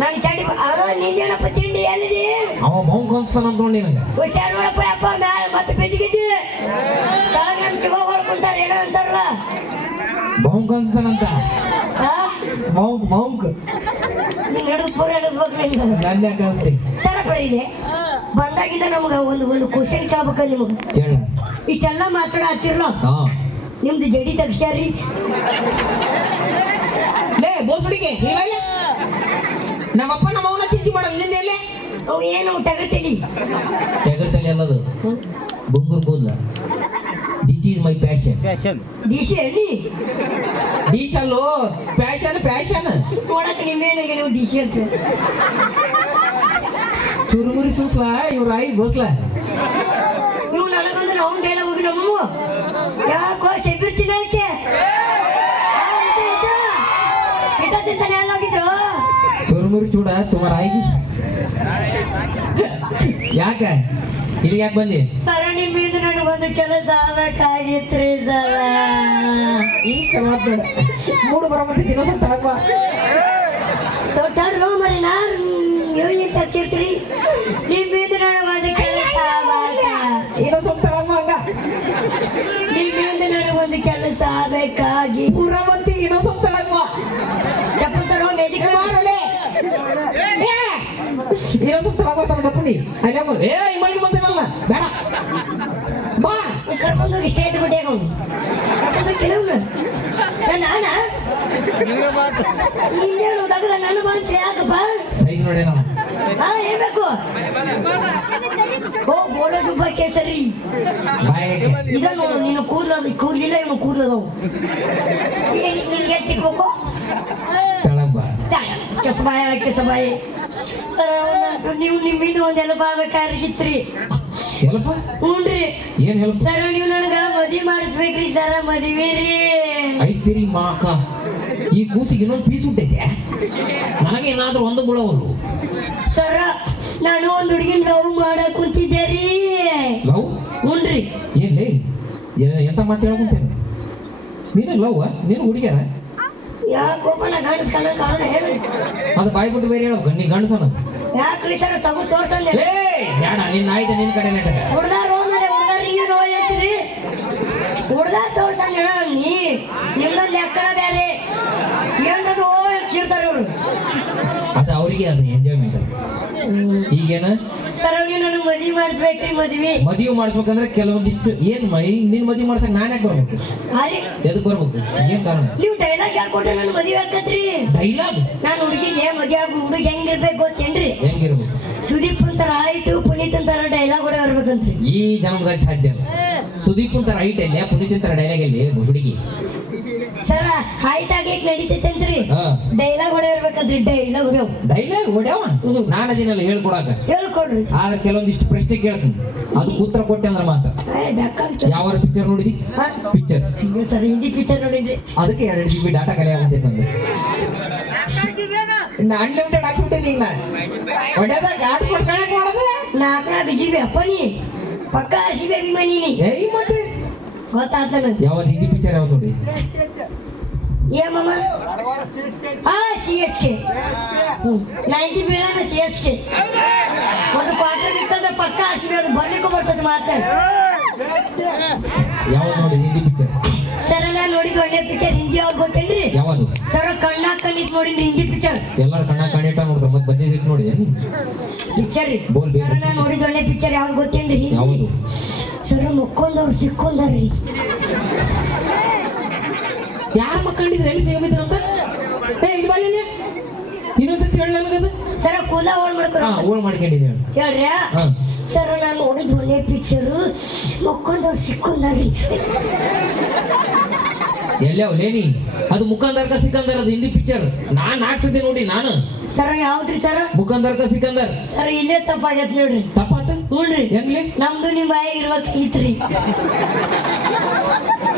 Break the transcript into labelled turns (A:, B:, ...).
A: ನಾನು ಚಂಡಿ ಅವ ನಿಂದೇನಪ್ಪ ತಿಂಡಿ ಎಲ್ಲಿದೆ?
B: ಅವ ಮೌನ್ ಅನ್ಸ್ತಾನ ಅಂತ ನೋಡಿ ನಿನಗೆ.
A: ಹುಷಾರ್ ನೋಡಪ್ಪ ಅಪ್ಪ ಮ್ಯಾಲ ಮತ್ತೆ ಬೆದಿಗಿದ್ದಿ ತಳಗ ನಮ್ ಚಿಗೋ ಹೊಡ್ಕೊಂತಾರ ಏನೋ ಅಂತಾರಲ್ಲ.
B: ಮೌನ್ ಕನ್ಸ್ತಾನಂತ
A: ಆ?
B: ಮೌಂಕ್ ಮೌಂಕ್
A: ನೀನ್ ಹಿಡಿದು ಪೂರ ಹಿಡಿಸ್ಬೇಕು
B: ನನ್ನ ಅಂತೆ
A: ಸರ ಪಡೀಲಿ ಬಂದಾಗಿಂದ ನಮ್ಗೆ ಒಂದು ಒಂದು ಕ್ವಶನ್ ಕೇಳ್ಬೇಕ ನಿಮ್ಗೆ.
B: ಕೇಳ.
A: ಇಷ್ಟೆಲ್ಲ ಮಾತಾಡತ್ತಿರ್ಲ
B: ಹಾ.
A: ನಿಮ್ದು ಜಡಿ ತಗ್ಸ್ಯಾರಿ?
B: ಲೇ ಬೋಸುಡಿಗೆ ನೀವಲ್ಲ ನಮ್ಮಪ್ಪ ನಮ್ಮ ಅವನ ಚಿಂತೆ ಮಾಡಲ್ಲ ನಿಂದ ಎಲ್ಲೇ
A: ಅವು ಏನು ಟಗರ್ತಲಿ
B: ಟಗರ್ತಲಿ ಅನ್ನೋದು ಬುಂಗುರ್ ಕೂದಲ. This is my passion
C: passion
A: DC ಎಲ್ಲಿ?
B: ಡೀಶ್ ಅಲ್ಲೋ ಪ್ಯಾಷನ್ ಪ್ಯಾಷನ್
A: ನೋಡಕ್ ನಿಮ್ಮೇನಾಗೆ ನೀವು ಡಿಸಿ ಅಂತ?
B: ಚುರುಮುರಿ ಸೂಸ್ಲ ಇವ್ರ ಐ ಗೋಸ್ಲ.
A: ನೀವು ನನಗೊಂದು ನಾವು ಡೈಲಾಗ್ ಹೋಗಿ ನಮ್ಮ ಯಾಕೋ ಶಬೀರ್ ತಿನ್ನಕ್ಕೆ ಇಟ್ಟ ತಿಂತಾನೆ ಎಲ್ಲೋಗಿದ್ರು
B: ಚುರುಮುರಿ ಚೂಡ ತುಮಾರ ಐ ಯಾಕ? ಇಲ್ಲಿ ಯಾಕೆ ಬಂದಿ?
A: ಸರ ನಿಮ್ಮಿಂದ ನನಗೊಂದು ಕೆಲಸ ಆಗ್ಬೇಕಾಗಿತ್ರಿ ಸರ
B: ಈಗ ಚಲೋ ಮೂಡು ಬರಬಂದಿತ್ತು ಇನ್ನೊಂದ್ ಸ್ವಲ್ಪ ತಳಕ
A: ತೊಟ್ಟಾರು ಮರಿ ನಾರು
B: ಇನ್ನೊಂದ್ ಸ್ವಲ್ಪ ತಳಕ ಬರ್ತಾನ ಗಪ್ಪನಿ ಅಲ್ಲಿ ಹಾಕೋದು ಏ ಇಮ್ಮಳಿಗೆ ಬಂದೇನಲ್ಲ ಬೇಡ. ಬಾ.
A: ಕರ್ಕೊಂಡು ಹೋಗಿ ಅವನು ನಾನ ಇನ್ನೇನು ತಗದ ನಾನು ಬಂತು ಯಾಕಪ್ಪ
B: ಸೈಜ್ ನೋಡಿ ಬೇಕು?
A: ಹಾ ಓ ಬೋಳ ದುಬ್ಬ ಕೇಸರಿ.
B: ಬಾಯಕ್ಕೆ
A: ಇದ ನೋಡು ನೀನು ಕೂದ್ಲದು ಕೂದ್ಲಿಲ್ಲ ಇವನು ಕೂದ್ಲದವು ನಿನ್ಗೆ ಎಷ್ಟು ತಿಕ್ಬೇಕು
B: ತಳಕ್ ಬಾ.
A: ಕೆಸಬಾಯಿ ಕೆಸಬಾಯಿ ನೀವು ನಿಮ್ಮಿಂದ ಒಂದೆಲ್ಲ ಬಾಬೇಕಾಗಿತ್ರಿ
B: ಎಲ್ಲಪ್ಪ
A: ಹ್ಞೂನ್ರಿ
B: ಏನ್ ಹೆಲ್ಪ್
A: ಸರ್ ನೀವು ನನಗ ಮದ್ವಿ ಮಾಡಿಸ್ಬೇಕ್ರಿ ಸರ ಮದ್ವಿ ರೀ
B: ಐತಿರಿ ಮಾಕ. ಈ ಕೂಸಿಗೆ ಇನ್ನೊಂದು ಪೀಸ್ ಹುಟ್ಟೈತೆ ನನಗೆ ಏನಾದ್ರೂ ಒಂದು ಬಿಡವಲ್ಲು
A: ಸರ ನಾನು ಒಂದು ಹುಡುಗಿನ ಲವ್ ಮಾಡಕ್ ಕುಂತಿದ್ದೆ ರೀ.
B: ಲವ್?
A: ಹ್ಞೂನ್ರಿ
B: ಏನ್ಲೇ? ಏ- ಎಂತ ಮಾತು ಹೇಳ್ಕೊಂತೇನೆ ನೀನು ಲವ್ ನೀನು ಹುಡುಗ್ಯಾರ?
A: ಯಾಕೋಪ ನಾ ಗಂಡಸ್ಕಣ ಕಾರಣ ಹೇಳಿ.
B: ಅದು ಬಾಯಿ ಬಿಟ್ಟು ಬೇರೆ ಹೇಳೋ ನೀ ಗಂಡಸನ.
A: ಯಾಕ್ರಿ ಸರ್ ತಗೋ ತೋರ್ಸಂದೆ.
B: ಏ ಬೇಡ ನಿನ್ನ ಆಯ್ತು ನಿನ್ನ ಕಡೆ ನೆಟ್ಟಗ.
A: ಹುಡ್ದಾರ ಹೋಗ್ತಾರೆ ಹುಡ್ದಾರ ಹಿಂಗೆ ನೋಡಿ ಅಂತೀರಿ ಹುಡ್ದಾರ ತೋರ್ಸಂದೆ ನೀ ನಿಮ್ದೊಂದು ಎಕ್ಕಡ ಬೇರೆ ಏನದು ಓ ಹಚ್ಚಿರ್ತಾರೆ ಇವ್ರು.
B: ಅದು ಅವರಿಗೆ ಅದು ಈಗೇನ?
A: ಸರ್ ನೀವು ನನಗೆ ಮದ್ವಿ ಮಾಡಿಸ್ಬೇಕ್ರಿ ಮದ್ವಿ.
B: ಮದುವೆ ಮಾಡಿಸ್ಬೇಕಂದ್ರೆ ಕೆಲವೊಂದಿಷ್ಟು ಏನ್ ಮೈ ನಿನ್ ಮದುವೆ ಮಾಡ್ಸಕ್ ನಾನು ಯಾಕೆ ಬರ್ಬೇಕು?
A: ಅರೆ.
B: ಎದಕ್ ಬರ್ಬೇಕು? ಏನ್ ಕಾರಣ?
A: ನೀವು ಡೈಲಾಗ್ ಹೇಳ್ಕೊಟ್ರೆ ನನ್ನ ಮದ್ವೆ ಆಗತ್ರಿ
B: ಡೈಲಾಗ್
A: ನಾನು ಹುಡುಗಿಗೆ ಮದ್ವೆ ಆಗ ಹುಡುಗ ಹೆಂಗಿರ್ಬೇಕು ಗೊತ್ತೇನ್ರಿ?
B: ಹೆಂಗಿರ್ಬೇಕು?
A: ಸುದೀಪ್ ಅಂತಾರ ಆಯ್ತು ಪುನೀತ್ ಅಂತಾರ ಡೈಲಾಗ್ ಕೂಡ ಬರ್ಬೇಕಂತ್ರಿ.
B: ಈ ಜನ್ಮದಾಗ ಸಾಧ್ಯ ಇಲ್ಲ. ಸುದೀಪ್ ಅಂತಾರ ಐಟ್ ಅಲ್ಲಿ ಪುನೀತ್ ಅಂತಾರ ಡೈಲಾಗ್ ಅಲ್ಲಿ ಹುಡುಗಿ?
A: ಸರ್ ಹೈಟ್ ಆಗಿ ನಡೀತೈತಂತ್ರಿ
B: ಹಾ
A: ಡೈಲಾಗ್ ಡೈಲಾಗ್
B: ಡೈಲಾಗ್ ಹೊಡ್ಯಾವ ನಾನು ಅದಿನಲ್ಲ ಹೇಳ್ಕೊಡಾಕ.
A: ಹೇಳ್ಕೊಡ್ರಿ
B: ಆದ್ರೆ ಕೆಲವೊಂದಿಷ್ಟು ಪ್ರಶ್ನೆ ಕೇಳ್ತೀನಿ. ಅದು ಉತ್ತರ ಕೊಟ್ಟೆ ಅಂದ್ರೆ ಮಾತ್ರ. ಯಾವ ಪಿಕ್ಚರ್ ನೋಡಿದಿ? ಪಿಕ್ಚರ್
A: ಸರ್ ಹಿಂದಿ ಪಿಕ್ಚರ್ ನೋಡಿದ್ರಿ.
B: ಅದಕ್ಕೆ ಎರಡು ಜಿ ಬಿ ಡಾಟಾ ಕಲೆ ಆಗುತ್ತೆ ನಂದು ಅನ್ಲಿಮಿಟೆಡ್ ನಾನು. ಆಟ ಮಾಡೋದು
A: ನಾಲ್ಕು ಜಿ ಬಿ ಅಪ್ಪ ನೀ ಪಕ್ಕ ಆರ್ ಸಿ ಬಿ ಅಭಿಮಾನಿ ನೀ
B: ಮತ್ತೆ
A: ಗೊತ್ತಾತ
B: ಯಾವ್ದು ಹಿಂದಿ ಪಿಕ್ಚರ್ ಯಾವ್ದು ನೋಡಿ
A: ನೈಂಟಿ ಬೀಳೋಣ ಸಿ ಎಸ್ ಕೆ ಒಂದು ಕ್ವಾರ್ಟರ್ ಇತ್ತಂದ್ರೆ ಪಕ್ಕ ಬಿ ಅದು ಬರ್ಲಿಕ್ಕೂ ಬರ್ತದೆ ಮಾತಾಡಿ ಸರ್ ನಾನು ನೋಡಿದ ಒಳ್ಳೆ ಪಿಕ್ಚರ್ ಹಿಂದಿ ಯಾವಾಗ ಗೊತ್ತೇನ್ರಿ?
B: ಯಾವುದು?
A: ಸರ್ ಕಣ್ಣ ಕಣ್ಣಿಟ್ ನೋಡಿ ಹಿಂದಿ ಪಿಕ್ಚರ್
B: ಎಲ್ಲರೂ ಕಣ್ಣ ಕಣ್ಣಿಟ್ಟ ನೋಡ್ತಾರೆ ಮತ್ತೆ ಬಂದಿದ್ದು ನೋಡಿ?
A: ಪಿಕ್ಚರ್. ಸರ್ ನಾನು ನೋಡಿದ ಒಳ್ಳೆ ಪಿಕ್ಚರ್ ಯಾವ್ದು ಗೊತ್ತೇನ್ರಿ ಹಿಂದಿ? ಸರ್ ಮುಕ್ಕೊಂದವ್ರು ಸಿಕ್ಕೊಂದಾರ್ರಿ
B: ಯಾರು ಮಕ್ಕಳಿದ್ರೆ ಎಲ್ಲಿ ಸಿಗಬಿದ್ರ ಅಂತ ಏ ಇಲ್ಲಿ ಬಲ್ಲಿ ಇಲ್ಲಿ. ಇನ್ನೊಂದ್ಸತಿ ಹೇಳಿ ನನಗದು.
A: ಸರ್ ಕೂಲ ಓಡ್ ಮಾಡ್ಕೊಳ
B: ಓಲ್ ಓಳ್ ಮಾಡ್ಕೊಂಡಿದ್ದೀನಿ ಹೇಳು.
A: ಹೇಳ್ರಿ.
B: ಹಾ.
A: ಸರ್ ನಾನು ನೋಡಿದ ಒಳ್ಳೆ ಪಿಕ್ಚರು ಮುಕ್ಕೊಂದವ್ರು ಸಿಕ್ಕೊಂದಾರ್ರಿ
B: ಎಲ್ಲ್ಯಾವ ಲೇನಿ. ಅದು ಮುಖಂದರ್ಕ ಸಿಕಂದರ್ ಅದು ಹಿಂದಿ ಪಿಕ್ಚರ್ ನಾನ್ ನಾಕ್ಸತಿ ನೋಡಿ ನಾನು.
A: ಸರ್ ಯಾವ್ದ್ರಿ ಸರ್?
B: ಮುಖಂದರ್ಕ ಸಿಕಂದರ್
A: ಸರ್ ಇಲ್ಲೇ ತಪ್ಪಾಗತ್ ನೋಡ್ರಿ.
B: ತಪ್ಪಾತ?
A: ನೋಡ್ರಿ
B: ಹೆಂಗ್ಲಿ?
A: ನಮ್ದು ನಿಮ್ಮ ಬಾಯಿಗೆ ಇರ್ಬೇಕಾಗಿತ್ರಿ